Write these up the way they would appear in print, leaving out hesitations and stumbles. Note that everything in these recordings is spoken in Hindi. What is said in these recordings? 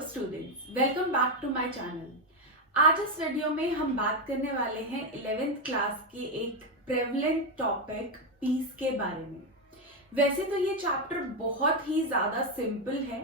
Students, welcome back to my channel. आज इस वीडियो में हम बात करने वाले हैं 11th क्लास के एक प्रेवलेंट टॉपिक पीस के बारे में। वैसे तो ये चैप्टर बहुत ही ज़्यादा सिंपल है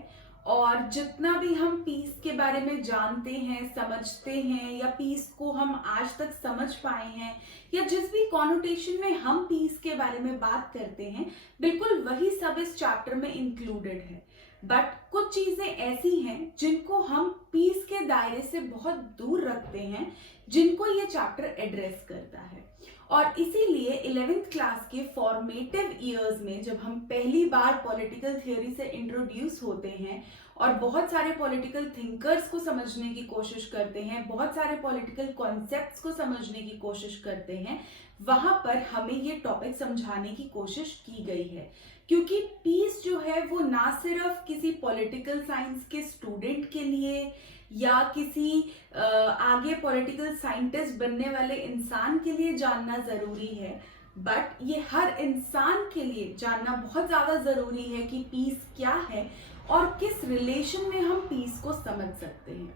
और जितना भी हम पीस के बारे में जानते हैं, समझते हैं या पीस को हम आज तक समझ पाए हैं या जिस भी कॉनोटेशन में हम पीस के बारे में बात करते हैं, बिल्कुल वही सब इस चैप्टर में इंक्लूडेड है। बट कुछ चीजें ऐसी हैं जिनको हम पीस के दायरे से बहुत दूर रखते हैं, जिनको ये चैप्टर एड्रेस करता है। और इसीलिए 11th क्लास के फॉर्मेटिव ईयर्स में जब हम पहली बार पॉलिटिकल थ्योरी से इंट्रोड्यूस होते हैं और बहुत सारे पॉलिटिकल थिंकर्स को समझने की कोशिश करते हैं, बहुत सारे पॉलिटिकल कॉन्सेप्ट्स को समझने की कोशिश करते हैं, वहां पर हमें ये टॉपिक समझाने की कोशिश की गई है। क्योंकि पीस जो है वो ना सिर्फ किसी पॉलिटिकल साइंस के स्टूडेंट के लिए या किसी आगे पॉलिटिकल साइंटिस्ट बनने वाले इंसान के लिए जानना जरूरी है, बट ये हर इंसान के लिए जानना बहुत ज्यादा जरूरी है कि पीस क्या है और किस रिलेशन में हम पीस को समझ सकते हैं।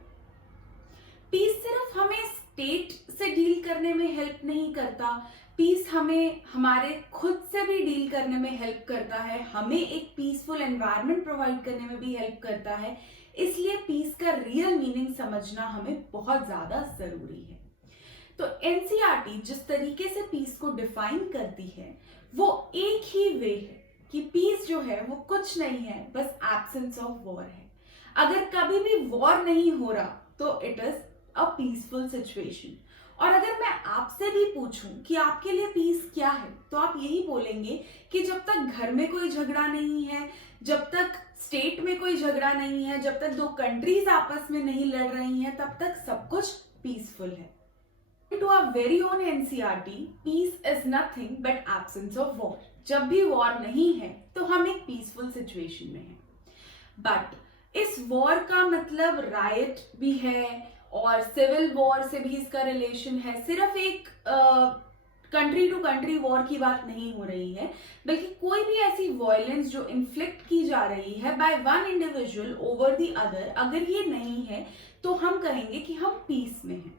पीस सिर्फ हमें स्टेट से डील करने में हेल्प नहीं करता, पीस हमें हमारे खुद से भी डील करने में हेल्प करता है, हमें एक पीसफुल एनवायरनमेंट प्रोवाइड करने में भी हेल्प करता है। इसलिए पीस का रियल मीनिंग समझना हमें बहुत ज्यादा जरूरी है। तो एनसीईआरटी जिस तरीके से पीस को डिफाइन करती है वो एक ही वे है कि पीस जो है वो कुछ नहीं है, बस एब्सेंस ऑफ वॉर है। अगर कभी भी वॉर नहीं हो रहा तो it is a peaceful situation. और अगर मैं आपसे भी पूछूं कि आपके लिए पीस क्या है, तो आप यही बोलेंगे कि जब तक घर में कोई झगड़ा नहीं है, जब तक स्टेट में कोई झगड़ा नहीं है, जब तक दो कंट्रीज आपस में नहीं लड़ रही हैं, तब तक सब कुछ पीसफुल है। To our very own NCERT, peace is nothing but absence of war. जब भी वॉर नहीं है तो हम एक पीसफुल सिचुएशन में हैं। बट इस वॉर का मतलब राइट भी है और सिविल वॉर से भी इसका रिलेशन है। सिर्फ एक कंट्री टू कंट्री वॉर की बात नहीं हो रही है, बल्कि कोई भी ऐसी वायलेंस जो इन्फ्लिक्ट की जा रही है by one individual over the other, अगर ये नहीं है तो हम कहेंगे कि हम पीस में हैं।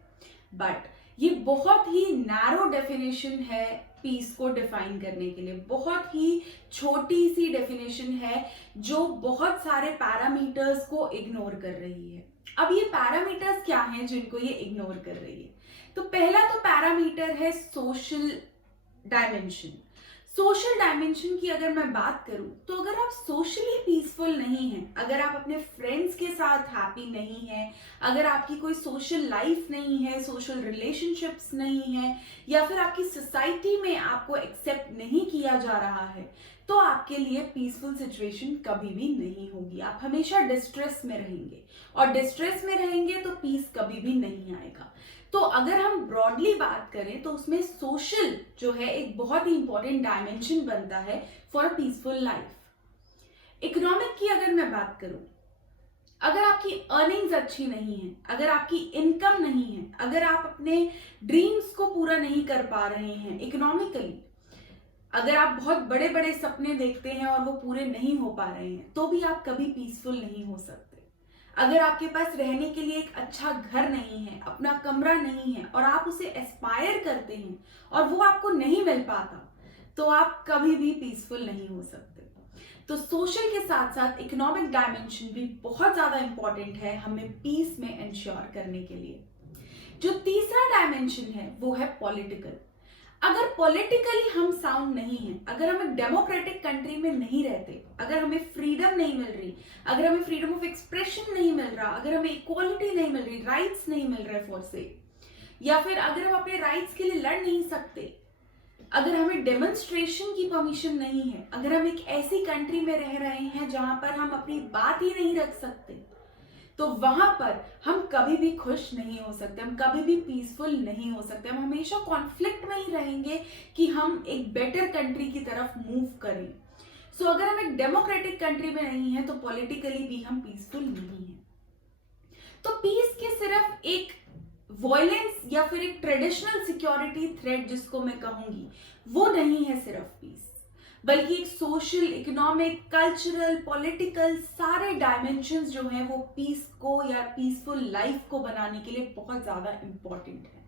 बट ये बहुत ही नैरो डेफिनेशन है पीस को डिफाइन करने के लिए, बहुत ही छोटी सी डेफिनेशन है जो बहुत सारे पैरामीटर्स को इग्नोर कर रही है। अब ये पैरामीटर्स क्या हैं जिनको ये इग्नोर कर रही है? तो पहला तो पैरामीटर है सोशल डायमेंशन। सोशल डायमेंशन की अगर मैं बात करूं तो अगर आप सोशली पीसफुल नहीं हैं, अगर आप अपने फ्रेंड्स के साथ हैप्पी नहीं हैं, अगर आपकी कोई सोशल लाइफ नहीं है, सोशल रिलेशनशिप्स नहीं है, या फिर आपकी सोसाइटी में आपको एक्सेप्ट नहीं किया जा रहा है, तो आपके लिए पीसफुल सिचुएशन कभी भी नहीं होगी। आप हमेशा डिस्ट्रेस में रहेंगे और डिस्ट्रेस में रहेंगे तो पीस कभी भी नहीं आएगा। तो अगर हम ब्रॉडली बात करें तो उसमें सोशल जो है एक बहुत ही इंपॉर्टेंट डायमेंशन बनता है for a peaceful life. Economic की अगर मैं बात करूं, अगर आपकी अर्निंग्स अच्छी नहीं है, अगर आपकी इनकम नहीं है, अगर आप अपने ड्रीम्स को पूरा नहीं कर पा रहे हैं इकोनॉमिकली, अगर आप बहुत बड़े बड़े सपने देखते हैं और वो पूरे नहीं हो पा रहे हैं, तो भी आप कभी पीसफुल नहीं हो सकते। अगर आपके पास रहने के लिए एक अच्छा घर नहीं है, अपना कमरा नहीं है और आप उसे एस्पायर करते हैं और वो आपको नहीं मिल पाता, तो आप कभी भी पीसफुल नहीं हो सकते। तो सोशल के साथ साथ इकोनॉमिक डायमेंशन भी बहुत ज्यादा इंपॉर्टेंट है हमें पीस में इंश्योर करने के लिए। जो तीसरा डायमेंशन है वो है पॉलिटिकल। अगर पॉलिटिकली हम साउंड नहीं हैं, अगर हम एक डेमोक्रेटिक कंट्री में नहीं रहते, अगर हमें फ्रीडम नहीं मिल रही, अगर हमें फ्रीडम ऑफ एक्सप्रेशन नहीं मिल रहा, अगर हमें इक्वालिटी नहीं मिल रही, राइट्स नहीं मिल रहे फॉर से, या फिर अगर हम अपने राइट्स के लिए लड़ नहीं सकते, अगर हमें डेमोन्स्ट्रेशन की परमिशन नहीं है, अगर हम एक ऐसी कंट्री में रह रहे हैं जहां पर हम अपनी बात ही नहीं रख सकते, तो वहां पर हम कभी भी खुश नहीं हो सकते, हम कभी भी पीसफुल नहीं हो सकते। हम हमेशा कॉन्फ्लिक्ट में ही रहेंगे कि हम एक बेटर कंट्री की तरफ मूव करें। सो अगर हम एक डेमोक्रेटिक कंट्री में नहीं है तो पॉलिटिकली भी हम पीसफुल नहीं है। तो पीस के सिर्फ एक वॉयलेंस या फिर एक ट्रेडिशनल सिक्योरिटी थ्रेट जिसको मैं कहूंगी, वो नहीं है सिर्फ पीस, बल्कि एक सोशल, इकोनॉमिक, कल्चरल, पॉलिटिकल सारे डायमेंशंस जो हैं वो पीस को या पीसफुल लाइफ को बनाने के लिए बहुत ज्यादा इंपॉर्टेंट है।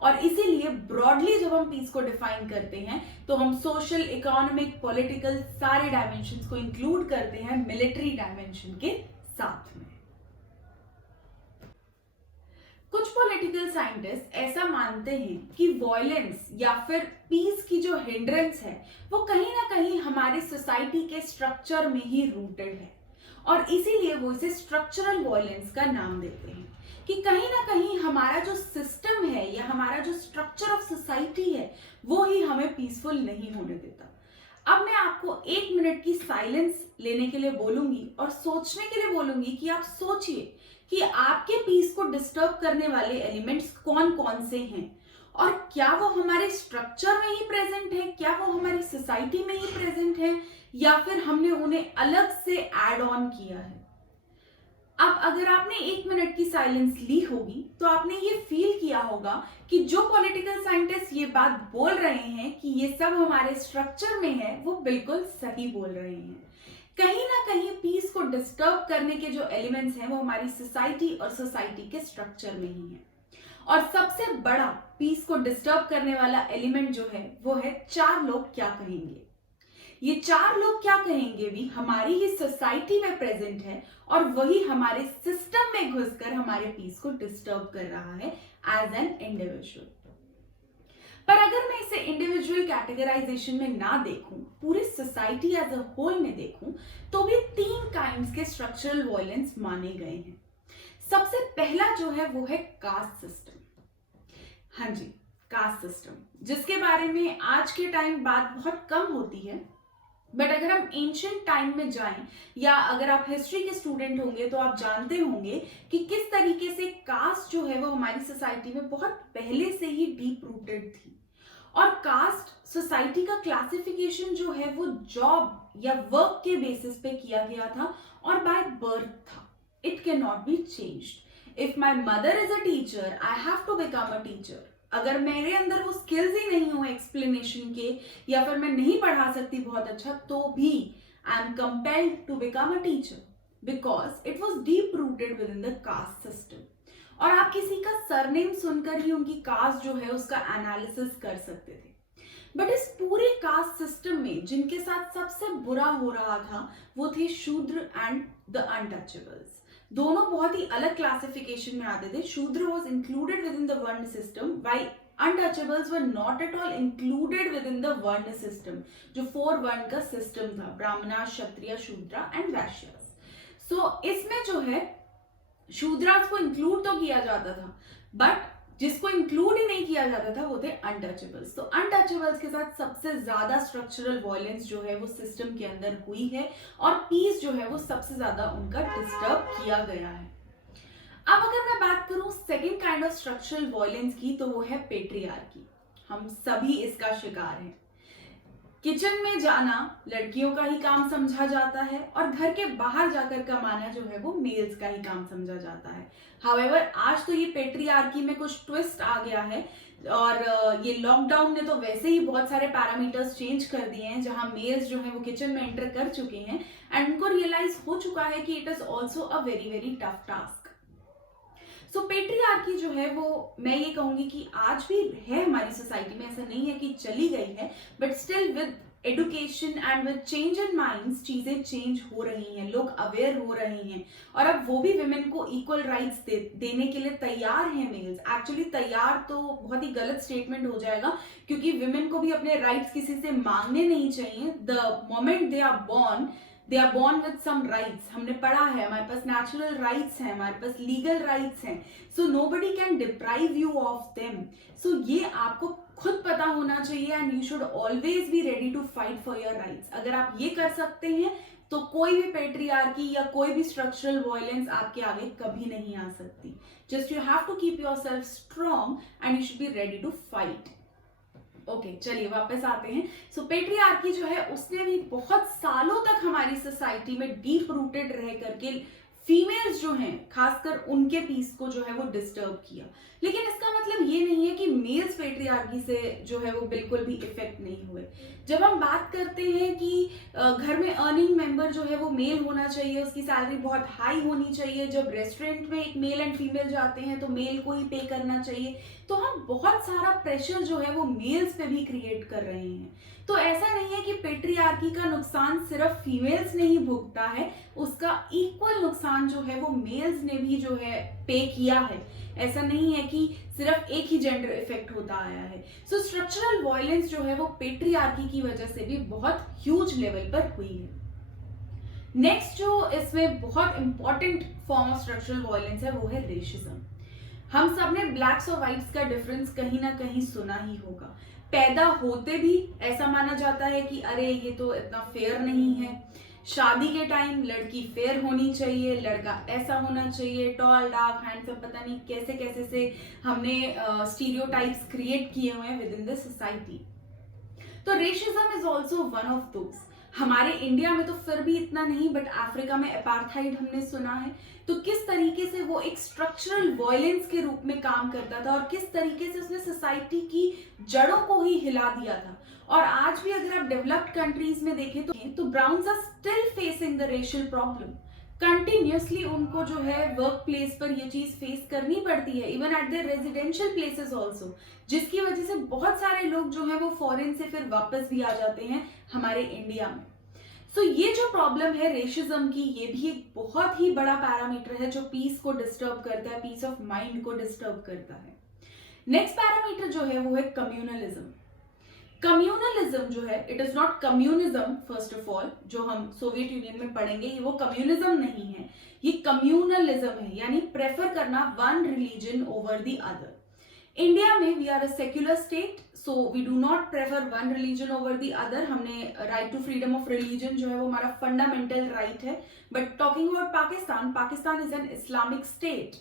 और इसीलिए ब्रॉडली जब हम पीस को डिफाइन करते हैं तो हम सोशल, इकोनॉमिक, पॉलिटिकल सारे डायमेंशंस को इंक्लूड करते हैं मिलिट्री डायमेंशन के साथ में। कुछ पॉलिटिकल साइंटिस्ट ऐसा मानते हैं कि वॉयलेंस या फिर पीस की जो हिंड्रेंस है वो कहीं ना कहीं हमारे सोसाइटी के स्ट्रक्चर में ही रूटेड है, और इसीलिए वो इसे स्ट्रक्चरल वॉयलेंस का नाम देते हैं कि कहीं ना कहीं हमारा जो सिस्टम है या हमारा जो स्ट्रक्चर ऑफ सोसाइटी है वो ही हमें पीसफुल नहीं होने देता। अब मैं आपको 1 मिनट की साइलेंस लेने के लिए बोलूंगी और सोचने के लिए बोलूंगी कि आप सोचिए कि आपके पीस को डिस्टर्ब करने वाले एलिमेंट्स कौन कौन से हैं, और क्या वो हमारे स्ट्रक्चर में ही प्रेजेंट है, क्या वो हमारी सोसाइटी में ही प्रेजेंट है, या फिर हमने उन्हें अलग से ऐड ऑन किया है। अब अगर आपने 1 मिनट की साइलेंस ली होगी तो आपने ये फील किया होगा कि जो पॉलिटिकल साइंटिस्ट ये बात बोल रहे हैं कि ये सब हमारे स्ट्रक्चर में है वो बिल्कुल सही बोल रहे हैं। कहीं ना कहीं पीस को डिस्टर्ब करने के जो एलिमेंट्स हैं वो हमारी सोसाइटी और सोसाइटी के स्ट्रक्चर में ही है। और सबसे बड़ा पीस को डिस्टर्ब करने वाला एलिमेंट जो है वो है 4 लोग क्या कहेंगे। ये 4 लोग क्या कहेंगे भी हमारी ही सोसाइटी में प्रेजेंट है और वही हमारे सिस्टम में घुसकर हमारे पीस को डिस्टर्ब कर रहा है एज एन इंडिविजुअल। पर अगर मैं इसे इंडिविजुअल कैटेगराइजेशन में ना देखूं, पूरी सोसाइटी एज अ होल में देखूं, तो भी 3 काइंड्स के स्ट्रक्चरल वॉयलेंस माने गए हैं। सबसे पहला जो है वो है कास्ट सिस्टम। हाँ जी, कास्ट सिस्टम, जिसके बारे में आज के टाइम बात बहुत कम होती है, बट अगर हम एंशिएंट टाइम में जाएं या अगर आप हिस्ट्री के स्टूडेंट होंगे तो आप जानते होंगे कि किस तरीके से कास्ट जो है वो हमारी सोसाइटी में बहुत पहले से ही डीप रूटेड थी। और कास्ट सोसाइटी का क्लासिफिकेशन जो है वो जॉब या वर्क के बेसिस पे किया गया था और बाय बर्थ था। It can not be changed. If my mother is a teacher, I have to become a teacher. अगर मेरे अंदर वो स्किल्स ही नहीं हो एक्सप्लेनेशन के, या फिर मैं नहीं पढ़ा सकती बहुत अच्छा, तो भी I am compelled to become a teacher because it was deep rooted within the caste system. और आप किसी का सरनेम सुनकर ही उनकी कास्ट जो है उसका एनालिसिस कर सकते थे। बट इस पूरे कास्ट सिस्टम में जिनके साथ सबसे बुरा हो रहा था वो थे शूद्र एंड द अनटचेबल्स। दोनों बहुत ही अलग क्लासिफिकेशन में आते थे। Shudra was included within the varna system, while untouchables were not at all included within the varna system, जो 4 वर्ण का सिस्टम था, ब्राह्मणा, क्षत्रिय, शूद्रा एंड वैश्यास। सो इसमें जो है शूद्रास को इंक्लूड तो किया जाता था, बट जिसको इंक्लूड ही नहीं किया जाता था वो थे अनटचेबल्स। तो अनटचेबल्स के साथ सबसे ज्यादा स्ट्रक्चरल वॉयलेंस जो है वो सिस्टम के अंदर हुई है और पीस जो है वो सबसे ज्यादा उनका डिस्टर्ब किया गया है। अब अगर मैं बात करूं second kind of structural violence की, तो वो है पेट्रियार्की। हम सभी इसका शिकार हैं। किचन में जाना लड़कियों का ही काम समझा जाता है और घर के बाहर जाकर कमाना जो है वो मेल्स का ही काम समझा जाता है। हाउएवर आज तो ये पेट्रियार्की में कुछ ट्विस्ट आ गया है, और ये लॉकडाउन ने तो वैसे ही बहुत सारे पैरामीटर्स चेंज कर दिए हैं, जहां मेल्स जो है वो किचन में एंटर कर चुके हैं एंड उनको रियलाइज हो चुका है कि it is also a very very tough task. So patriarchy जो है वो मैं ये कहूंगी कि आज भी है हमारी सोसाइटी में, ऐसा नहीं है कि चली गई है, but still with education and with change in minds चीजें चेंज हो रही हैं, लोग अवेयर हो रहे हैं और अब वो भी विमेन को इक्वल राइट्स देने के लिए तैयार हैं मेल्स। एक्चुअली तैयार तो बहुत ही गलत स्टेटमेंट हो जाएगा, क्योंकि विमेन को भी अपने राइट्स किसी से मांगने नहीं चाहिए। The moment they are born with some rights। हमने पढ़ा है, हमारे पास नेचुरल राइट्स हैं, हमारे पास लीगल राइट्स हैं, सो nobody can deprive you of them। सो ये आपको खुद पता होना चाहिए and you should always be ready to fight for your rights. अगर आप ये कर सकते हैं तो कोई भी पेट्रियार्की या कोई भी स्ट्रक्चरल वॉयलेंस आपके आगे कभी नहीं आ सकती। Just you have to keep yourself strong and you should be ready to fight. Okay, चलिए वापस आते हैं। सो पेट्रियार्की जो है उसने भी बहुत सालों तक हमारी सोसाइटी में डीप रूटेड रह करके फीमेल्स जो हैं खासकर उनके पीस को जो है वो डिस्टर्ब किया। लेकिन इसका मतलब ये नहीं है कि मेल्स पेट्रियार्की से जो है वो बिल्कुल भी इफेक्ट नहीं हुए। जब हम बात करते हैं कि घर में अर्निंग मेंबर जो है वो मेल होना चाहिए, उसकी सैलरी बहुत हाई होनी चाहिए, जब रेस्टोरेंट में एक मेल एंड फीमेल जाते हैं तो मेल को ही पे करना चाहिए, तो हम बहुत सारा प्रेशर जो है वो मेल्स पे भी क्रिएट कर रहे हैं। तो ऐसा नहीं है कि पेट्रियार्की का नुकसान सिर्फ फीमेल्स ने ही भुगता है, उसका इक्वल नुकसान जो है वो मेल्स ने भी जो है पे किया है। ऐसा नहीं है कि सिर्फ एक ही जेंडर इफेक्ट होता आया है। सो स्ट्रक्चरल वायलेंस जो है वो पेट्रियार्की की वजह से भी बहुत ह्यूज लेवल पर हुई है। नेक्स्ट जो इसमें बहुत important form of structural violence है वो है रेसिज्म। हम सब ने ब्लैक्स और व्हाइट्स का डिफरेंस कहीं ना कहीं सुना ही होगा। पैदा होते भी ऐसा माना जाता है कि अरे ये तो इतना फेयर नहीं है, शादी के टाइम लड़की फेयर होनी चाहिए, लड़का ऐसा होना चाहिए, टॉल डार्क हैंडसम, पता नहीं कैसे कैसे से हमने स्टीरियोटाइप्स क्रिएट किए हुए हैं विद इन द सोसाइटी। तो racism is also one of those. हमारे इंडिया में तो फिर भी इतना नहीं, बट अफ्रीका में अपार्थाइड हमने सुना है। तो किस तरीके से वो एक स्ट्रक्चरल वायलेंस के रूप में काम करता था और किस तरीके से उसने सोसाइटी की जड़ों को ही हिला दिया था। और आज भी अगर आप डेवलप्ड कंट्रीज में देखें तो browns are still facing the racial problem. Continuously उनको जो है वर्क प्लेस पर ये चीज फेस करनी पड़ती है, even at there residential places also, जिसकी वजह से बहुत सारे लोग जो है वो फॉरेन से फिर वापस भी आ जाते हैं हमारे इंडिया में। सो ये जो प्रॉब्लम है रेसिज्म की, ये भी एक बहुत ही बड़ा पैरामीटर है जो पीस को डिस्टर्ब करता है, पीस ऑफ माइंड को डिस्टर्ब करता है। नेक्स्ट पैरामीटर जो है वो है कम्युनलिज्म। कम्युनलिज्म जो है, it is not communism first of all, जो हम सोवियत यूनियन में पढ़ेंगे, ये वो कम्युनिज्म नहीं है, ये कम्युनलिज्म है, यानी प्रेफर करना one religion over the other. India में we are a secular state, so we do not prefer one religion over the other. हमने right to freedom of religion जो है वो हमारा फंडामेंटल राइट है। But talking about Pakistan, Pakistan is an Islamic state.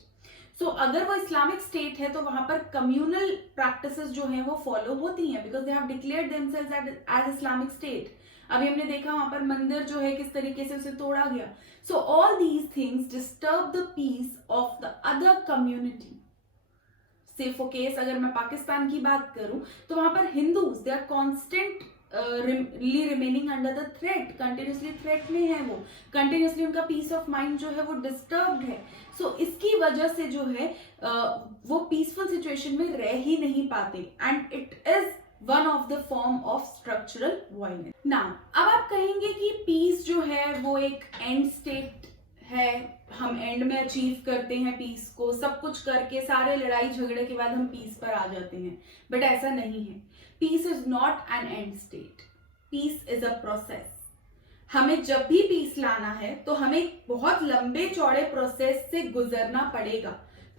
So अगर वो इस्लामिक स्टेट है तो वहां पर कम्युनल प्रैक्टिसेस जो हैं वो फॉलो होती हैं, because they have declared themselves as Islamic state. अभी हमने देखा वहां पर मंदिर जो है किस तरीके से उसे तोड़ा गया। So all these things disturb the peace of the other community. Say for case अगर मैं पाकिस्तान की बात करूं तो वहां पर Hindus they are constantly remaining under the threat, continuously threat में है, वो कंटिन्यूसली उनका पीस ऑफ माइंड जो है वो डिस्टर्ब्ड है। सो इसकी वजह से जो है वो पीसफुल सिचुएशन में रह ही नहीं पाते, and it is one of the form of structural violence. Now अब आप कहेंगे कि पीस जो है वो एक एंड स्टेट है, हम एंड में अचीव करते हैं पीस को, सब कुछ करके सारे लड़ाई झगड़े के बाद हम पीस पर आ जाते हैं, बट ऐसा नहीं है। Peace is not an end state, peace is a process. हमें जब भी पीस लाना है तो हमें बहुत लंबे चौड़े प्रोसेस से गुजरना पड़ेगा,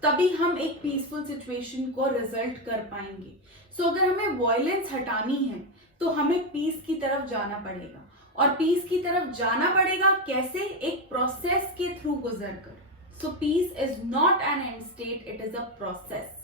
तभी हम एक पीसफुल सिचुएशन को रिजल्ट कर पाएंगे। सो अगर हमें वायलेंस हटानी है तो हमें पीस की तरफ जाना पड़ेगा, और पीस की तरफ जाना पड़ेगा कैसे? एक प्रोसेस के थ्रू गुजर कर। So peace is not an end state, it is a process.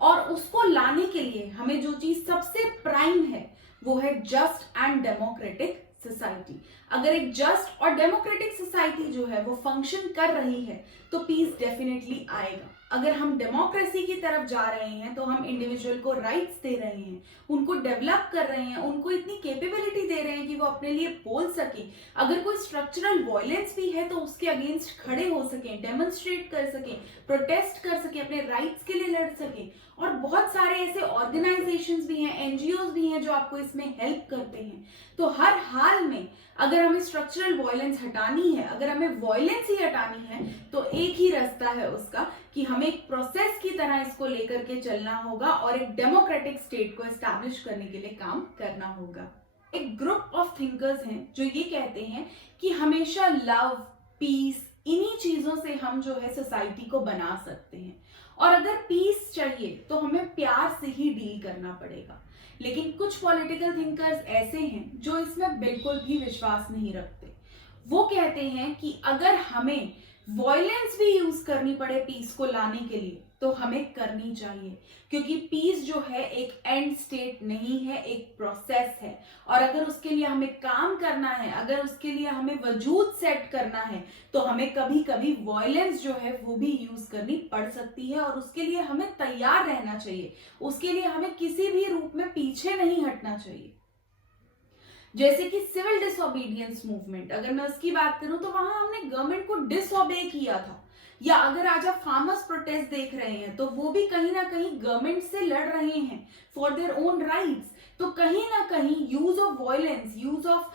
और उसको लाने के लिए हमें जो चीज सबसे प्राइम है वो है जस्ट एंड डेमोक्रेटिक सोसाइटी। अगर एक जस्ट और डेमोक्रेटिक सोसाइटी जो है वो फंक्शन कर रही है तो पीस डेफिनेटली आएगा। अगर हम डेमोक्रेसी की तरफ जा रहे हैं तो हम इंडिविजुअल को राइट्स दे रहे हैं, उनको डेवलप कर रहे हैं, उनको इतनी कैपेबिलिटी दे रहे हैं कि वो अपने लिए बोल सके। अगर कोई स्ट्रक्चरल वायलेंस भी है तो उसके अगेंस्ट खड़े हो सकें, डेमोन्स्ट्रेट कर सकें, प्रोटेस्ट कर सकें, अपने राइट्स के लिए लड़ सकें। और बहुत सारे ऐसे ऑर्गेनाइजेशंस भी हैं, एनजीओज भी हैं जो आपको इसमें हेल्प करते हैं। तो हर हाल में अगर हमें स्ट्रक्चरल वायलेंस हटानी है, अगर हमें वायलेंस ही हटानी है, तो एक ही रास्ता है उसका कि हमें एक प्रोसेस की तरह इसको लेकर के चलना होगा और एक डेमोक्रेटिक स्टेट को एस्टैब्लिश करने के लिए काम करना होगा। एक ग्रुप ऑफ थिंकर्स हैं जो ये कहते हैं कि हमेशा लव, पीस, इन्हीं चीजों से हम जो है सोसाइटी को बना सकते हैं, और अगर पीस चाहिए तो हमें प्यार से ही डील करना पड़ेगा। लेकिन कुछ पॉलिटिकल थिंकर्स ऐसे हैं जो इसमें बिल्कुल भी विश्वास नहीं रखते। वो कहते हैं कि अगर हमें वॉयलेंस भी यूज करनी पड़े पीस को लाने के लिए तो हमें करनी चाहिए, क्योंकि पीस जो है एक एंड स्टेट नहीं है, एक प्रोसेस है। और अगर उसके लिए हमें काम करना है, अगर उसके लिए हमें वजूद सेट करना है, तो हमें कभी कभी वॉयलेंस जो है वो भी यूज करनी पड़ सकती है, और उसके लिए हमें तैयार रहना चाहिए। उसके लिए हमें किसी भी रूप में पीछे नहीं हटना चाहिए। जैसे कि सिविल डिसोबीडियंस मूवमेंट, अगर मैं उसकी बात करूं तो वहां हमने गवर्नमेंट को डिसओबे किया था। या अगर आज आप फार्मर्स प्रोटेस्ट देख रहे हैं तो वो भी कहीं ना कहीं गवर्नमेंट से लड़ रहे हैं फॉर देयर ओन राइट्स। तो कहीं ना कहीं use of violence, use of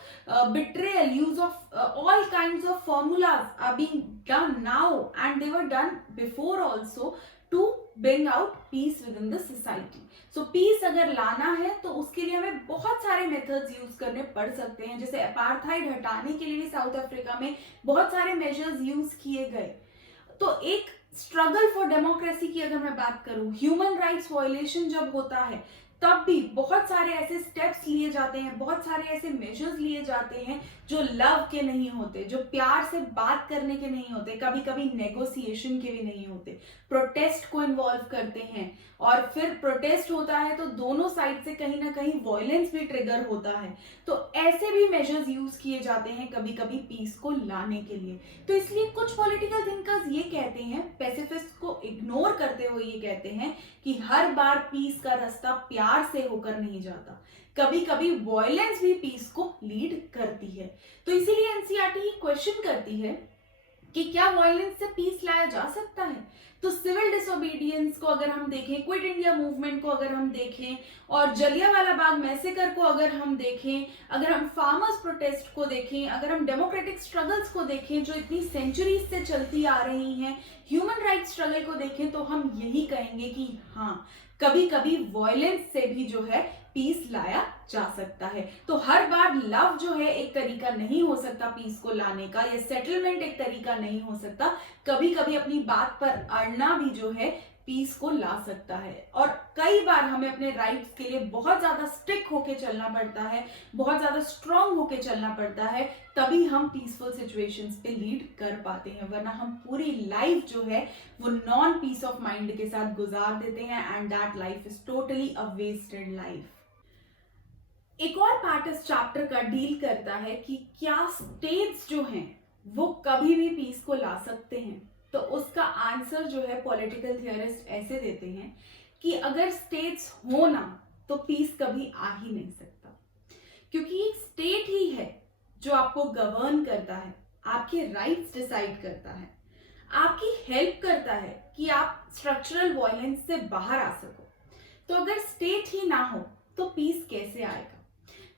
betrayal, use of all kinds of formulas are being done now, and they were done before also to bring out peace within the society. So peace अगर लाना है तो उसके लिए हमें बहुत सारे मेथड्स यूज करने पड़ सकते हैं। जैसे अपार्थाइड हटाने के लिए भी साउथ अफ्रीका में बहुत सारे मेजर्स यूज किए गए। तो एक स्ट्रगल फॉर डेमोक्रेसी की अगर मैं बात करूं, ह्यूमन राइट्स वायलेशन जब होता है तब भी बहुत सारे ऐसे स्टेप्स लिए जाते हैं, बहुत सारे ऐसे मेजर्स लिए जाते हैं जो लव के नहीं होते, जो प्यार से बात करने के नहीं होते, कभी कभी नेगोशिएशन के भी नहीं होते। प्रोटेस्ट को इन्वॉल्व करते हैं, और फिर प्रोटेस्ट होता है तो दोनों साइड से कहीं ना कहीं वॉयलेंस भी ट्रिगर होता है। तो ऐसे भी मेजर्स यूज किए जाते हैं कभी कभी पीस को लाने के लिए। तो इसलिए कुछ पॉलिटिकल थिंकर्स ये कहते हैं, पैसिफिस्ट को इग्नोर करते हुए ये कहते हैं कि हर बार पीस का रास्ता प्यार से होकर नहीं जाता, कभी कभी वॉयलेंस भी पीस को लीड करती है। तो इसीलिए एनसीईआरटी क्वेश्चन करती है कि क्या वॉयलेंस से पीस लाया जा सकता है। तो सिविल डिसोबीडियंस को अगर हम देखें, क्विट इंडिया मूवमेंट को अगर हम देखें, और जलियांवाला बाग मैसेकर को अगर हम देखें, अगर हम फार्मर्स प्रोटेस्ट को देखें, अगर हम डेमोक्रेटिक स्ट्रगल्स को देखें जो इतनी सेंचुरीज से चलती आ रही हैं, ह्यूमन राइट्स स्ट्रगल को देखें, तो हम यही कहेंगे कि हाँ, कभी कभी वॉयलेंस से भी जो है पीस लाया जा सकता है। तो हर बार लव जो है एक तरीका नहीं हो सकता पीस को लाने का, या सेटलमेंट एक तरीका नहीं हो सकता। कभी कभी अपनी बात पर अड़ना भी जो है पीस को ला सकता है। और कई बार हमें अपने राइट्स के लिए बहुत ज्यादा स्ट्रिक्ट होके चलना पड़ता है, बहुत ज्यादा स्ट्रांग होके चलना पड़ता है, तभी हम पीसफुल सिचुएशंस पे लीड कर पाते हैं। वरना हम पूरी लाइफ जो है वो नॉन पीस ऑफ माइंड के साथ गुजार देते हैं, and that life is totally a wasted life. एक और पार्ट इस चैप्टर का डील करता है कि क्या स्टेट्स जो हैं वो कभी भी पीस को ला सकते हैं। तो उसका आंसर जो है पॉलिटिकल थियरिस्ट ऐसे देते हैं कि अगर स्टेट्स हो ना तो पीस कभी आ ही नहीं सकता, क्योंकि स्टेट ही है जो आपको गवर्न करता है, आपके राइट्स डिसाइड करता है, आपकी हेल्प करता है कि आप स्ट्रक्चरल वायलेंस से बाहर आ सको। तो अगर स्टेट ही ना हो तो पीस कैसे आएगा।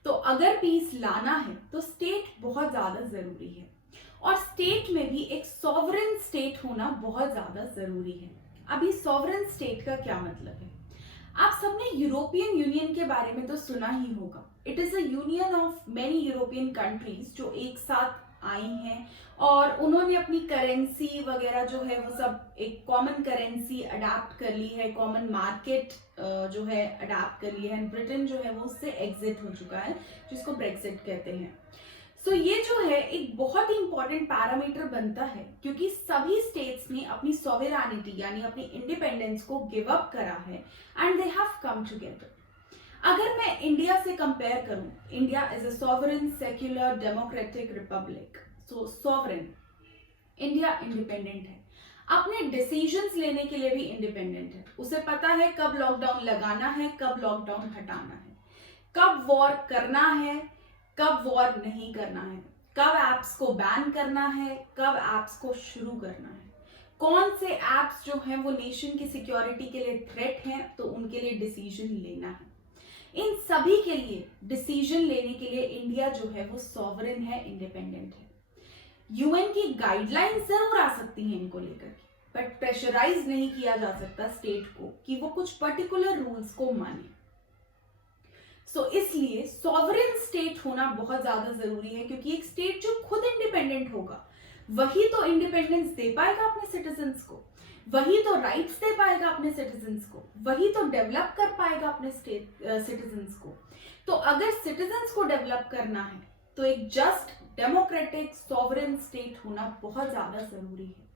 तो अगर पीस लाना है तो स्टेट बहुत ज्यादा जरूरी है, और स्टेट में भी एक सॉवरेन स्टेट होना बहुत ज्यादा जरूरी है। अभी सॉवरेन स्टेट का क्या मतलब है? आप सबने यूरोपियन यूनियन के बारे में तो सुना ही होगा। It is a union of many European countries जो एक साथ आई हैं, और उन्होंने अपनी करेंसी वगैरह जो है वो सब एक कॉमन करेंसी अडाप्ट कर ली है, कॉमन मार्केट जो है अडाप्ट कर ली है। ब्रिटेन जो है वो उससे एग्जिट हो चुका है, जिसको ब्रेक्सिट कहते हैं। सो ये जो है एक बहुत ही इंपॉर्टेंट पैरामीटर बनता है, क्योंकि सभी स्टेट्स ने अपनी सॉवरेनिटी यानी अपनी इंडिपेंडेंस को गिव अप करा है, and they have come together. अगर मैं इंडिया से कंपेयर करूं, India is a sovereign secular democratic Republic. So sovereign, India independent है, अपने डिसीजंस लेने के लिए भी इंडिपेंडेंट है। उसे पता है कब लॉकडाउन लगाना है, कब लॉकडाउन हटाना है, कब वॉर करना है, कब वॉर नहीं करना है, कब एप्स को बैन करना है, कब एप्स को शुरू करना है, कौन से एप्स जो हैं वो नेशन की सिक्योरिटी के लिए थ्रेट हैं, तो उनके लिए डिसीजन लेना है। इन सभी के लिए डिसीजन लेने के लिए इंडिया जो है वो सॉवरेन है, इंडिपेंडेंट है। यूएन की गाइडलाइंस जरूर आ सकती हैं इनको लेकर के, बट प्रेशराइज नहीं किया जा सकता स्टेट को कि वो कुछ पर्टिकुलर रूल्स को माने। सो इसलिए सॉवरेन स्टेट होना बहुत ज्यादा जरूरी है, क्योंकि एक स्टेट जो खुद इंडिपेंडेंट होगा वही तो इंडिपेंडेंस दे पाएगा अपने सिटीजन्स को, वही तो राइट्स दे पाएगा अपने सिटीजन्स को, वही तो डेवलप कर पाएगा अपने सिटीजन्स को। तो अगर सिटीजन्स को डेवलप करना है तो एक जस्ट डेमोक्रेटिक सॉवरेन स्टेट होना बहुत ज्यादा जरूरी है।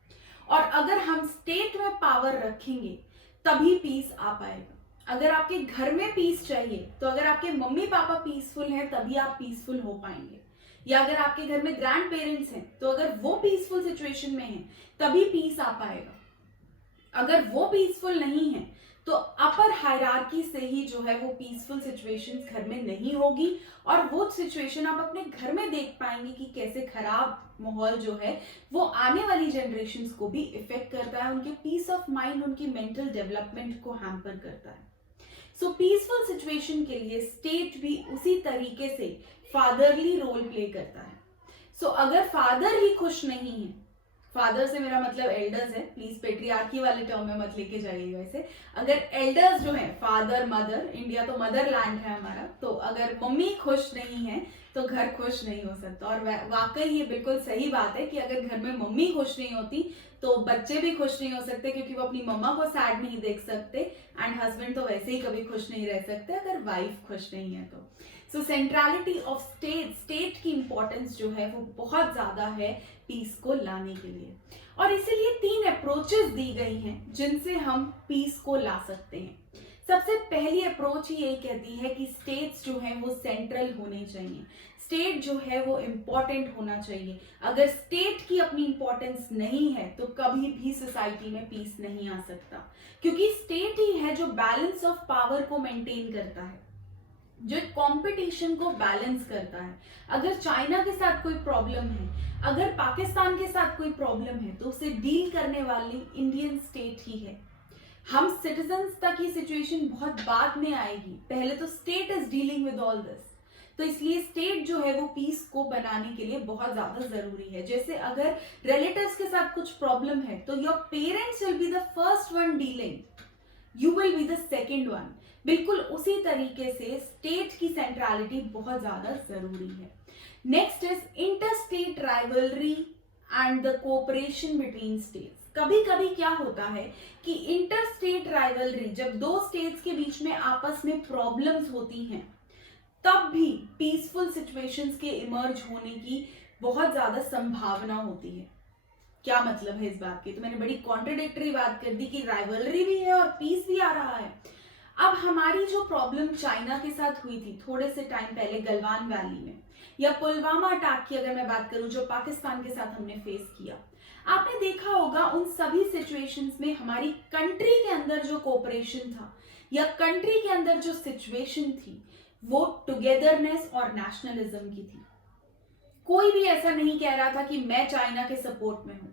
और अगर हम स्टेट में पावर रखेंगे तभी पीस आ पाएगा। अगर आपके घर में पीस चाहिए तो अगर आपके मम्मी पापा पीसफुल हैं तभी आप पीसफुल हो पाएंगे, या अगर आपके घर में ग्रैंड पेरेंट्स हैं तो अगर वो पीसफुल सिचुएशन में हैं तभी पीस आ पाएगा। अगर वो पीसफुल नहीं है तो अपर हायरार्की से ही जो है वो पीसफुल सिचुएशंस घर में नहीं होगी, और वो सिचुएशन आप अपने घर में देख पाएंगे कि कैसे खराब माहौल जो है वो आने वाली जनरेशन्स को भी इफेक्ट करता है, उनके पीस ऑफ माइंड, उनकी मेंटल डेवलपमेंट को हैम्पर करता है। सो पीसफुल सिचुएशन के लिए स्टेट भी उसी तरीके से फादरली रोल प्ले करता है। सो अगर फादर ही खुश नहीं है, फादर से मेरा मतलब एल्डर्स है, प्लीज पेट्रियार्की वाले टर्म में मत लेके जाइएगा इसे। अगर एल्डर्स जो है, फादर मदर, इंडिया तो मदर लैंड है हमारा, तो अगर मम्मी खुश नहीं है तो घर खुश नहीं हो सकता। और वाकई ये बिल्कुल सही बात है कि अगर घर में मम्मी खुश नहीं होती तो बच्चे भी खुश नहीं हो सकते, क्योंकि वो अपनी मम्मा को सैड नहीं देख सकते, एंड हस्बैंड तो वैसे ही कभी खुश नहीं रह सकते अगर वाइफ खुश नहीं है तो। सो सेंट्रलिटी ऑफ स्टेट की इंपॉर्टेंस जो है वो बहुत ज्यादा है पीस को लाने के लिए, और इसीलिए 3 अप्रोचेस दी गई हैं जिनसे हम पीस को ला सकते हैं। सबसे पहली अप्रोच ही यही कहती है कि स्टेट्स जो हैं वो सेंट्रल होने चाहिए, स्टेट जो है वो इम्पोर्टेंट होना चाहिए। अगर स्टेट की अपनी इंपॉर्टेंस नहीं है तो कभी भी सोसाइटी में पीस नहीं आ सकता, क्योंकि स्टेट ही है जो बैलेंस ऑफ पावर को मेंटेन करता है, जो कंपटीशन को बैलेंस करता है। अगर चाइना के साथ कोई प्रॉब्लम है, अगर पाकिस्तान के साथ कोई प्रॉब्लम है, तो उसे डील करने वाली इंडियन स्टेट ही है। हम सिटीजन्स तक की सिचुएशन बहुत बाद में आएगी, पहले तो state is dealing with all this. तो इसलिए स्टेट जो है वो पीस को बनाने के लिए बहुत ज्यादा जरूरी है। जैसे अगर रिलेटिव्स के साथ कुछ प्रॉब्लम है तो your parents will be the first one dealing, you will be the second one. बिल्कुल उसी तरीके से स्टेट की सेंट्रलिटी बहुत ज्यादा जरूरी है। Next is interstate rivalry and the cooperation between states. कभी कभी क्या होता है कि इंटरस्टेट राइवलरी, जब 2 स्टेट्स के बीच में आपस में प्रॉब्लम्स होती हैं, तब भी पीसफुल सिचुएशंस के इमर्ज होने की बहुत ज्यादा संभावना होती है। क्या मतलब है इस बात की? तो मैंने बड़ी कॉन्ट्रडिक्टरी बात कर दी कि राइवलरी भी है और पीस भी आ रहा है। अब हमारी जो प्रॉब्लम चाइना के साथ हुई थी थोड़े से टाइम पहले गलवान वैली में, या पुलवामा अटैक की अगर मैं बात करूं जो पाकिस्तान के साथ हमने फेस किया, आपने देखा होगा उन सभी सिचुएशंस में हमारी कंट्री के अंदर जो कोऑपरेशन था या कंट्री के अंदर जो सिचुएशन थी वो टुगेदरनेस और नेशनलिज्म की थी। कोई भी ऐसा नहीं कह रहा था कि मैं चाइना के सपोर्ट में हूं।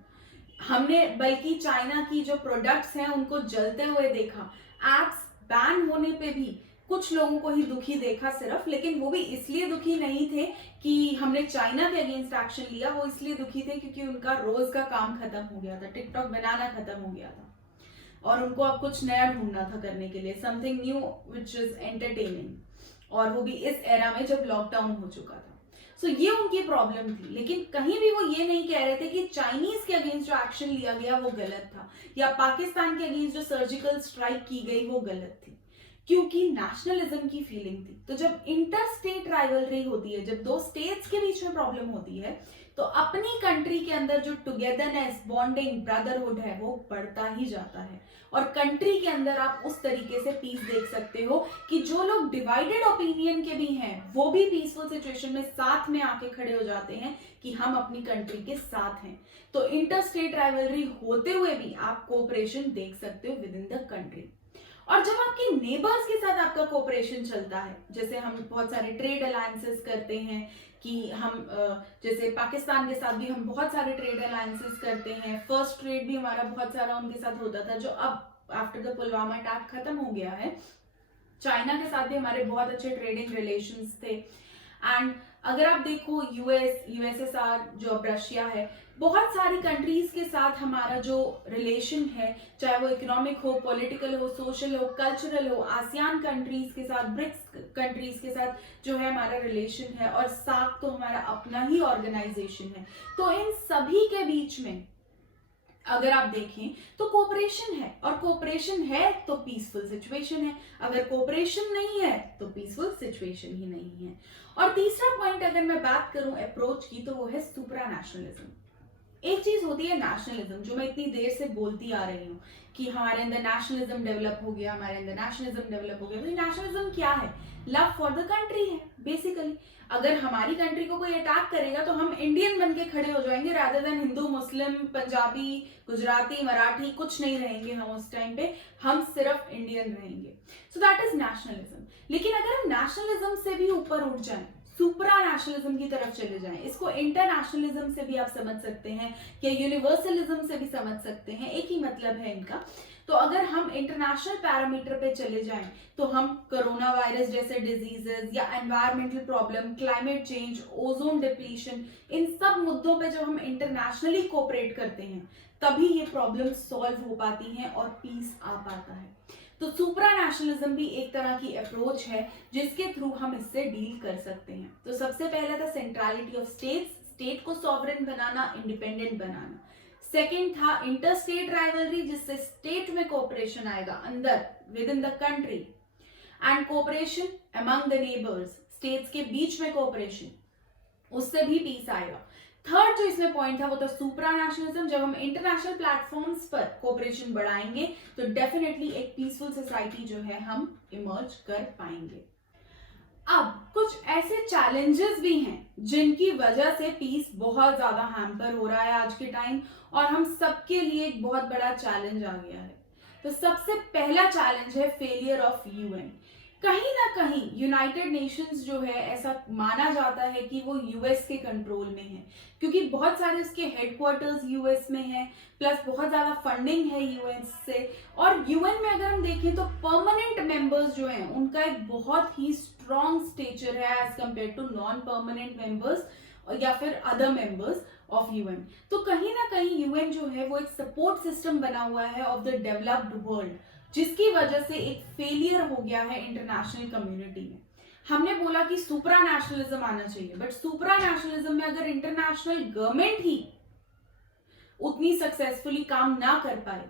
हमने बल्कि चाइना की जो प्रोडक्ट्स हैं उनको जलते हुए देखा, एप्स बैन होने पे भी कुछ लोगों को ही दुखी देखा सिर्फ, लेकिन वो भी इसलिए दुखी नहीं थे कि हमने चाइना के अगेंस्ट एक्शन लिया, वो इसलिए दुखी थे क्योंकि उनका रोज का काम खत्म हो गया था, टिकटॉक बनाना खत्म हो गया था और उनको अब कुछ नया ढूंढना था करने के लिए, something new which is entertaining, और वो भी इस एरा में जब लॉकडाउन हो चुका था। सो ये उनकी प्रॉब्लम थी, लेकिन कहीं भी वो ये नहीं कह रहे थे कि चाइनीज के अगेंस्ट जो एक्शन लिया गया वो गलत था, या पाकिस्तान के अगेंस्ट जो सर्जिकल स्ट्राइक की गई वो गलत थी, क्योंकि नेशनलिज्म की फीलिंग थी। तो जब इंटर स्टेट राइवलरी होती है, जब 2 स्टेट्स के बीच में प्रॉब्लम होती है, तो अपनी कंट्री के अंदर जो टुगेदरनेस, बॉन्डिंग, ब्रदरहुड है वो बढ़ता ही जाता है, और कंट्री के अंदर आप उस तरीके से पीस देख सकते हो कि जो लोग डिवाइडेड ओपिनियन के भी हैं वो भी पीसफुल सिचुएशन में साथ में आके खड़े हो जाते हैं कि हम अपनी कंट्री के साथ हैं। तो इंटर स्टेट राइवलरी होते हुए भी आप कोऑपरेशन देख सकते हो विद इन द कंट्री। और जब आपके नेबर्स के साथ आपका कोऑपरेशन चलता है, जैसे हम बहुत सारे ट्रेड अलायंसेस करते हैं कि हम जैसे पाकिस्तान के साथ भी हम बहुत सारे ट्रेड अलायंसेस करते हैं, फर्स्ट ट्रेड भी हमारा बहुत सारा उनके साथ होता था जो अब आफ्टर द पुलवामा अटैक खत्म हो गया है। चाइना के साथ भी हमारे बहुत अच्छे ट्रेडिंग रिलेशंस थे, एंड अगर आप देखो यूएसएसआर जो अब रशिया है, बहुत सारी कंट्रीज के साथ हमारा जो रिलेशन है, चाहे वो इकोनॉमिक हो, पॉलिटिकल हो, सोशल हो, कल्चरल हो, आसियान कंट्रीज के साथ, ब्रिक्स कंट्रीज के साथ जो है हमारा रिलेशन है, और सार्क तो हमारा अपना ही ऑर्गेनाइजेशन है। तो इन सभी के बीच में अगर आप देखें तो कोऑपरेशन है, और कोऑपरेशन है तो पीसफुल सिचुएशन है, अगर कोऑपरेशन नहीं है तो पीसफुल सिचुएशन ही नहीं है। और तीसरा पॉइंट अगर मैं बात करूं अप्रोच की, तो वो है सुप्रा नेशनलिज्म। एक चीज होती है नेशनलिज्म, जो मैं इतनी देर से बोलती आ रही हूँ कि हमारे अंदर नेशनलिज्म डेवलप हो गया, हमारे अंदर नेशनलिज्म डेवलप हो गया। तो नेशनलिज्म क्या है? लव फॉर द कंट्री है बेसिकली। अगर हमारी कंट्री को कोई अटैक करेगा तो हम इंडियन बन के खड़े हो जाएंगे, रादर देन हिंदू, मुस्लिम, पंजाबी, गुजराती, मराठी, कुछ नहीं रहेंगे हम उस टाइम पे, हम सिर्फ इंडियन रहेंगे। So that is nationalism. लेकिन अगर हम नेशनलिज्म से भी ऊपर उठ जाएं, सुपरा नेशनलिज्म की तरफ चले जाएं, इसको इंटरनेशनलिज्म से भी आप समझ सकते हैं या यूनिवर्सलिज्म से भी समझ सकते हैं, एक ही मतलब है इनका। तो अगर हम इंटरनेशनल पैरामीटर पे चले जाएं तो हम कोरोना वायरस जैसे डिजीजेस या environmental problem, climate change, ozone depletion, इन सब मुद्दों पे जब हम इंटरनेशनली कोऑपरेट करते हैं तभी ये प्रॉब्लम सॉल्व हो पाती हैं और पीस आ पाता है। तो सुपरा नेशनलिज्म भी एक तरह की अप्रोच है जिसके थ्रू हम इससे डील कर सकते हैं। तो सबसे पहला था सेंट्रलिटी ऑफ स्टेट्स, स्टेट को सॉवरेन बनाना, इंडिपेंडेंट बनाना। सेकेंड था इंटर स्टेट राइवलरी, जिससे स्टेट में कोऑपरेशन आएगा अंदर with in the country, and cooperation among the neighbours, states के बीच में कोऑपरेशन, उससे भी पीस आएगा। थर्ड जो इसमें पॉइंट था वो था सुपरा नेशनलिज्म। जब हम इंटरनेशनल प्लेटफॉर्म्स पर कोऑपरेशन बढ़ाएंगे तो डेफिनेटली एक पीसफुल सोसाइटी जो है हम इमर्ज कर पाएंगे। अब कुछ ऐसे चैलेंजेस भी हैं जिनकी वजह से पीस बहुत ज्यादा हैम्पर हो रहा है आज के टाइम, और हम सबके लिए एक बहुत बड़ा चैलेंज आ गया है। तो सबसे पहला चैलेंज है फेलियर ऑफ यूएन। कहीं ना कहीं यूनाइटेड नेशंस जो है, ऐसा माना जाता है कि वो यूएस के कंट्रोल में है, क्योंकि बहुत सारे उसके हेडक्वार्टर्स यूएस में है, प्लस बहुत ज्यादा फंडिंग है यूएस से। और यूएन में अगर हम देखें तो परमानेंट मेंबर्स जो हैं उनका एक बहुत ही स्ट्रॉन्ग स्टेचर है as compare to non permanent members या फिर अदर मेंबर्स ऑफ यूएन। तो कहीं ना कहीं यूएन जो है वो एक सपोर्ट सिस्टम बना हुआ है ऑफ द डेवलप्ड वर्ल्ड, जिसकी वजह से एक फेलियर हो गया है इंटरनेशनल कम्युनिटी में। हमने बोला कि सुपरा नेशनलिज्म आना चाहिए, बट सुपरा नेशनलिज्म में अगर इंटरनेशनल गवर्नमेंट ही उतनी सक्सेसफुली काम ना कर पाए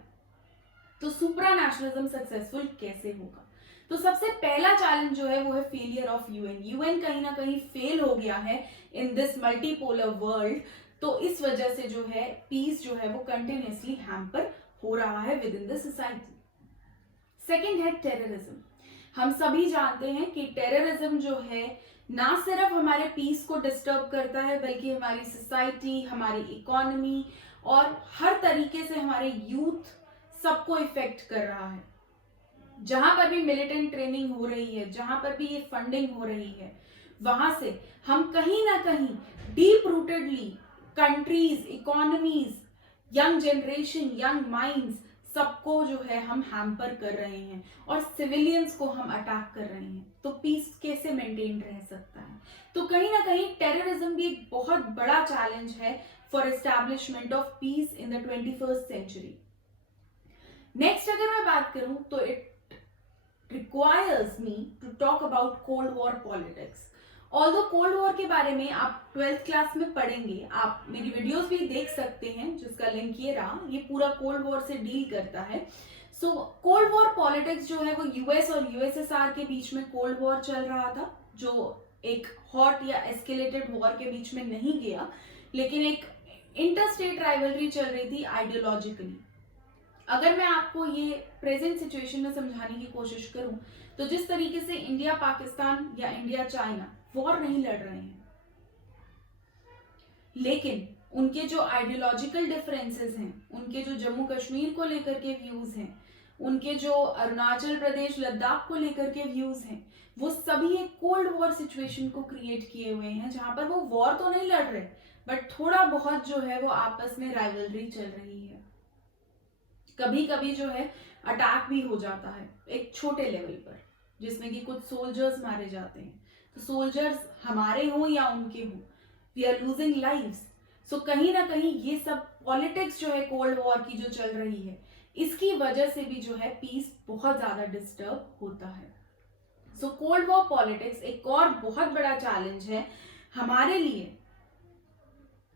तो सुपरा नेशनलिज्म सक्सेसफुल कैसे होगा? तो सबसे पहला चैलेंज जो है वो है फेलियर ऑफ यूएन। यूएन कहीं ना कहीं फेल हो गया है इन दिस मल्टीपोलर वर्ल्ड, तो इस वजह से जो है पीस जो है वो कंटिन्यूसली हैम्पर हो रहा है with in the society. Second है टेररिज्म। हम सभी जानते हैं कि टेररिज्म जो है ना सिर्फ हमारे पीस को डिस्टर्ब करता है, बल्कि हमारी सोसाइटी, हमारी इकोनॉमी और हर तरीके से हमारे यूथ सबको इफेक्ट कर रहा है। जहां पर भी मिलिटेंट ट्रेनिंग हो रही है, जहां पर भी ये फंडिंग हो रही है, वहां से हम कहीं ना कहीं deep rootedly countries, economies, young generation, young minds, सबको जो है हम हैम्पर कर रहे हैं और सिविलियंस को हम अटैक कर रहे हैं। तो पीस कैसे मेंटेन रह सकता है? तो कहीं ना कहीं टेररिज्म भी एक बहुत बड़ा चैलेंज है for establishment of peace in the 21st century. Next अगर मैं बात करूं तो it requires me to talk about cold war politics. Although cold war के बारे में आप 12th क्लास में पढ़ेंगे, आप मेरी वीडियोस भी देख सकते हैं जिसका लिंक ये रहा, ये पूरा कोल्ड वॉर से डील करता है। सो कोल्ड वॉर पॉलिटिक्स जो है वो यूएस और यूएसएसआर के बीच में कोल्ड वॉर चल रहा था, जो एक हॉट या एस्केलेटेड वॉर के बीच में नहीं गया, लेकिन एक इंटरस्टेट राइवलरी चल रही थी आइडियोलॉजिकली। अगर मैं आपको ये प्रेजेंट सिचुएशन में समझाने की कोशिश करूं तो जिस तरीके से इंडिया पाकिस्तान या इंडिया चाइना वॉर नहीं लड़ रहे हैं, लेकिन उनके जो आइडियोलॉजिकल डिफरेंसेस हैं, उनके जो जम्मू कश्मीर को लेकर के व्यूज हैं, उनके जो अरुणाचल प्रदेश, लद्दाख को लेकर के व्यूज हैं, वो सभी एक कोल्ड वॉर सिचुएशन को क्रिएट किए हुए हैं, जहां पर वो वॉर तो नहीं लड़ रहे बट थोड़ा बहुत जो है वो आपस में राइवलरी चल रही है। कभी कभी जो है अटैक भी हो जाता है एक छोटे लेवल पर, जिसमें कि कुछ सोल्जर्स मारे जाते हैं। तो सोल्जर्स हमारे हों या उनके हों, वी आर लूजिंग लाइव्स। सो कहीं ना कहीं ये सब पॉलिटिक्स जो है कोल्ड वॉर की जो चल रही है, इसकी वजह से भी जो है पीस बहुत ज्यादा डिस्टर्ब होता है। सो कोल्ड वॉर पॉलिटिक्स एक और बहुत बड़ा चैलेंज है हमारे लिए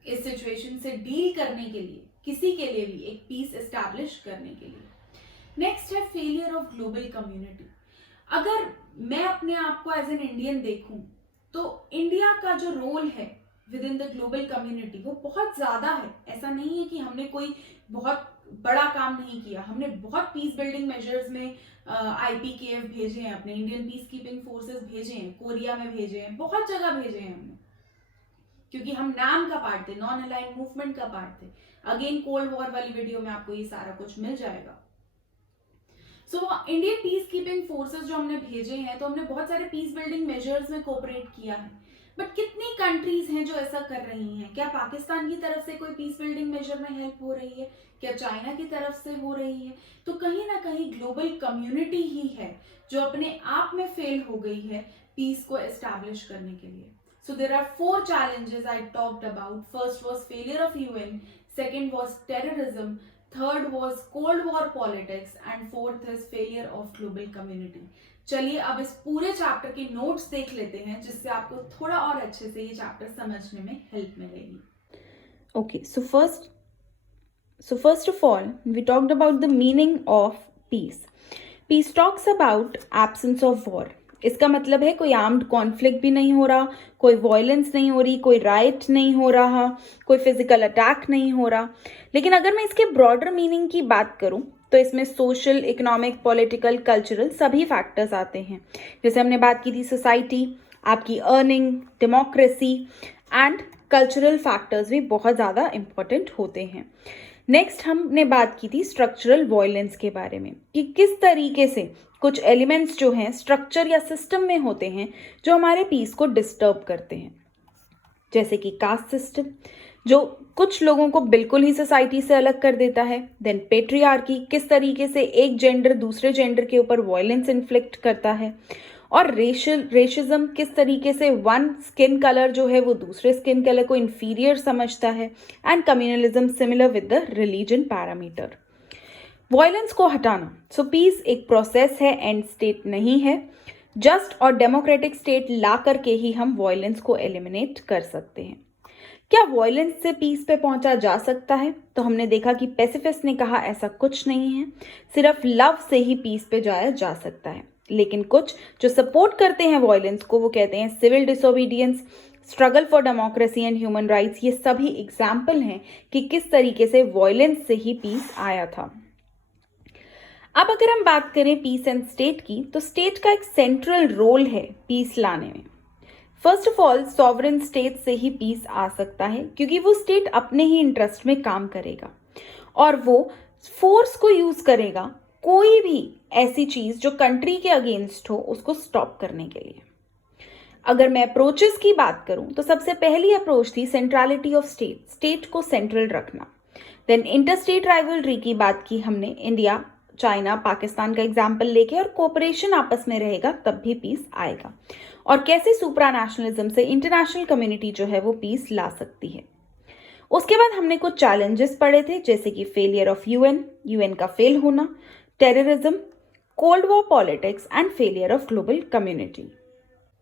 इस सिचुएशन से डील करने के लिए, किसी के लिए भी एक पीस एस्टैब्लिश करने के लिए। नेक्स्ट है फेलियर ऑफ ग्लोबल कम्युनिटी। अगर मैं अपने आप को एज एन इंडियन देखूं तो इंडिया का जो रोल है with in the global community वो बहुत ज्यादा है। ऐसा नहीं है कि हमने कोई बहुत बड़ा काम नहीं किया, हमने बहुत पीस बिल्डिंग मेजर्स में IPKF भेजे हैं, अपने इंडियन पीस कीपिंग फोर्सेस भेजे हैं, कोरिया में भेजे हैं, बहुत जगह भेजे हैं हमने, क्योंकि हम नाम का पार्ट थे, नॉन अलाइन मूवमेंट का पार्ट थे। अगेन कोल्ड वॉर वाली वीडियो में आपको ये सारा कुछ मिल जाएगा। So Indian peace keeping forces जो हमने भेजे हैं, तो हमने बहुत सारे पीस बिल्डिंग मेजर्स में कोऑपरेट किया है, बट कितनी कंट्रीज हैं जो ऐसा कर रही हैं? क्या पाकिस्तान की तरफ से कोई पीस बिल्डिंग मेजर में हेल्प हो रही है? क्या चाइना की तरफ से हो रही है? तो कहीं ना कहीं ग्लोबल कम्युनिटी ही है जो अपने आप में फेल हो गई है पीस को एस्टैब्लिश करने के लिए। So there are 4 challenges I talked about. First was failure of UN, second was terrorism, third was Cold War politics, and fourth is failure of global community. चलिए अब इस पूरे चैप्टर के नोट्स देख लेते हैं, जिससे आपको थोड़ा और अच्छे से ये चैप्टर समझने में हेल्प मिलेगी। Okay, so first of all, we talked about the meaning of peace. Peace talks about absence of war. इसका मतलब है कोई आर्म्ड कॉन्फ्लिक्ट भी नहीं हो रहा, कोई वायलेंस नहीं हो रही, कोई राइट नहीं हो रहा, कोई फिजिकल अटैक नहीं हो रहा। लेकिन अगर मैं इसके ब्रॉडर मीनिंग की बात करूं तो इसमें सोशल, इकोनॉमिक, पॉलिटिकल, कल्चरल सभी फैक्टर्स आते हैं। जैसे हमने बात की थी सोसाइटी, आपकी earning, democracy and cultural factors भी बहुत ज़्यादा इंपॉर्टेंट होते हैं। नेक्स्ट हमने बात की थी स्ट्रक्चरल वायलेंस के बारे में, कि किस तरीके से कुछ एलिमेंट्स जो हैं स्ट्रक्चर या सिस्टम में होते हैं जो हमारे पीस को डिस्टर्ब करते हैं। जैसे कि कास्ट सिस्टम जो कुछ लोगों को बिल्कुल ही सोसाइटी से अलग कर देता है। देन पेट्रियार्की, किस तरीके से एक जेंडर दूसरे जेंडर के ऊपर वायलेंस इन्फ्लिक्ट करता है। और रेशिज्म, किस तरीके से वन स्किन कलर जो है वो दूसरे स्किन कलर को इंफीरियर समझता है। And communalism similar with the religion parameter. Violence को हटाना, सो पीस एक प्रोसेस है, एंड स्टेट नहीं है। जस्ट और डेमोक्रेटिक स्टेट ला करके ही हम वायलेंस को एलिमिनेट कर सकते हैं। क्या वायलेंस से पीस पे पहुंचा जा सकता है? तो हमने देखा कि पैसिफिस्ट ने कहा ऐसा कुछ नहीं है, सिर्फ लव से ही पीस पे जाया जा सकता है। लेकिन कुछ जो सपोर्ट करते हैं वायलेंस को, वो कहते हैं civil disobedience, struggle for democracy and human rights. ये सभी एग्जाम्पल हैं कि किस तरीके से वायलेंस से ही पीस आया था। अब अगर हम बात करें पीस एंड स्टेट की, तो स्टेट का एक सेंट्रल रोल है पीस लाने में। First of all, sovereign state से ही पीस आ सकता है, क्योंकि वो स्टेट अपने ही इंटरेस्ट में काम करेगा और वो फोर्स को यूज करेगा कोई भी ऐसी चीज जो कंट्री के अगेंस्ट हो उसको स्टॉप करने के लिए। अगर मैं अप्रोचेस की बात करूं तो सबसे पहली अप्रोच थी सेंट्रलिटी ऑफ स्टेट, स्टेट को सेंट्रल रखना। देन इंटरस्टेट राइवलरी की बात की हमने, इंडिया, चाइना, पाकिस्तान का एग्जाम्पल लेके, और कोऑपरेशन आपस में रहेगा तब भी पीस आएगा। और कैसे सुप्रा नेशनलिज्म से इंटरनेशनल कम्युनिटी जो है वो पीस ला सकती है। उसके बाद हमने कुछ चैलेंजेस पढ़े थे, जैसे कि फेलियर ऑफ यूएन का फेल होना, terrorism, cold war politics and failure of global community.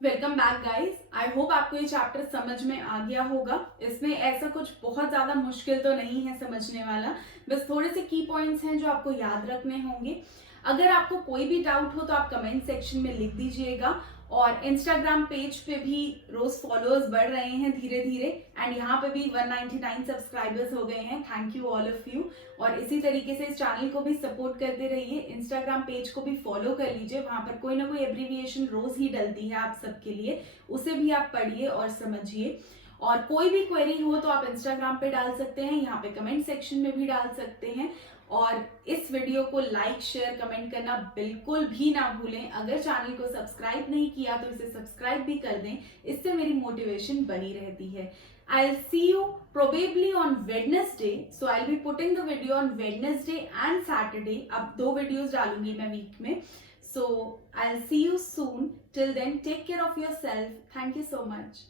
Welcome back guys, I hope आपको ये चैप्टर समझ में आ गया होगा। इसमें ऐसा कुछ बहुत ज्यादा मुश्किल तो नहीं है समझने वाला, बस थोड़े से की पॉइंट्स हैं जो आपको याद रखने होंगे। अगर आपको कोई भी डाउट हो तो आप कमेंट सेक्शन में लिख दीजिएगा। और इंस्टाग्राम पेज पे भी रोज फॉलोअर्स बढ़ रहे हैं धीरे धीरे, एंड यहाँ पे भी 199 सब्सक्राइबर्स हो गए हैं। Thank you all of you. और इसी तरीके से इस चैनल को भी सपोर्ट करते रहिए। इंस्टाग्राम पेज को भी फॉलो कर लीजिए, वहां पर कोई ना कोई एब्रीविएशन रोज ही डलती है आप सबके लिए, उसे भी आप पढ़िए और समझिए। और कोई भी क्वेरी हो तो आप इंस्टाग्राम पे डाल सकते हैं, यहाँ पे कमेंट सेक्शन में भी डाल सकते हैं। और इस वीडियो को लाइक, शेयर, कमेंट करना बिल्कुल भी ना भूलें। अगर चैनल को सब्सक्राइब नहीं किया तो इसे सब्सक्राइब भी कर दें, इससे मेरी मोटिवेशन बनी रहती है। I'll see you probably on Wednesday, so I'll be putting the video on Wednesday and Saturday. अब 2 वीडियोस डालूंगी मैं वीक में, so I'll see you soon. Till then, take care of yourself. Thank you so much.